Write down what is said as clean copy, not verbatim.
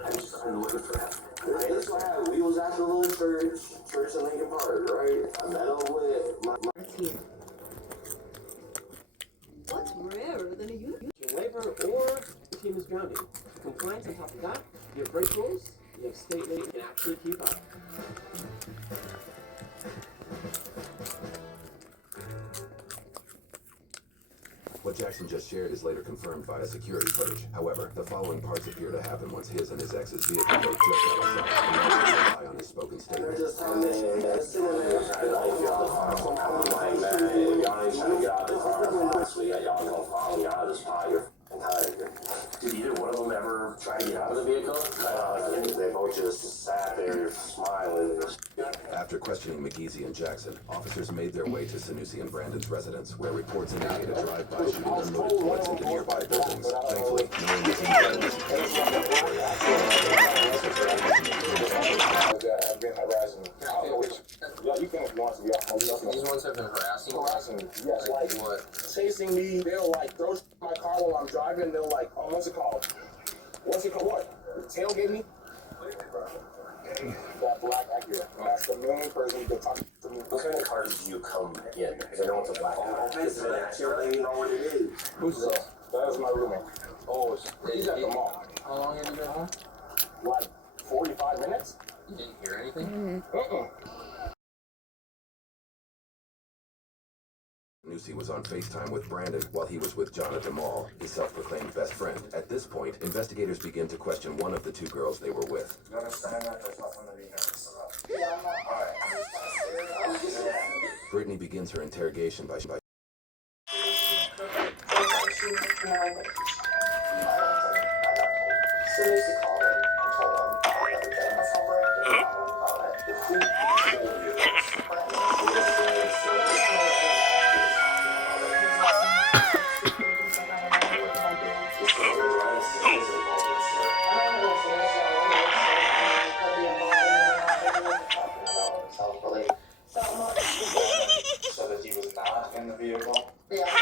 I'm looking for him. That's what happened. We was at the little church in Lincoln Park, right? I met up with my It's here. What's rarer than a unicorn? Waiver or the team is drowning. Compliance on top of that, you have break rules, you have state late, you can actually keep up. What Jackson just shared is later confirmed via security footage. However, the following parts appear to happen once his and his ex's vehicle were flipped out of sight, and rely on his spoken statement. just telling me, sitting there, I'm like, man, if y'all ain't trying to get out of the car, honestly, y'all gonna follow me out of this pot. You're tired. Did either one of them ever try to get out of the vehicle? They both just sat there smiling. After questioning McGeezy and Jackson, officers made their way to Sanusi and Brandon's residence, where reports indicate a drive-by shooting unloaded bullets into nearby buildings. Thankfully, no one was injured. Have been harassing. Yeah, you can want to be off. These ones have been harassing. Yes, like what? chasing me. They'll like throw shit in my car while I'm driving. They'll like, oh, what's it called? What? Tailgate me? That black Acura. That's the main person who talk to me. What kind of car did you come in? Because I know it's a black car. It's an Acura, you know what it is. Who's this? That is my roommate. Oh, He's at the mall. How long have you been home? Like 45 minutes? You didn't hear anything? Sanusi was on FaceTime with Brandon while he was with John at the mall, his self-proclaimed best friend. At this point, investigators begin to question one of the two girls they were with. You understand that? There's nothing to be nervous about. Brittany begins her interrogation by So that he was not in the vehicle? Yeah.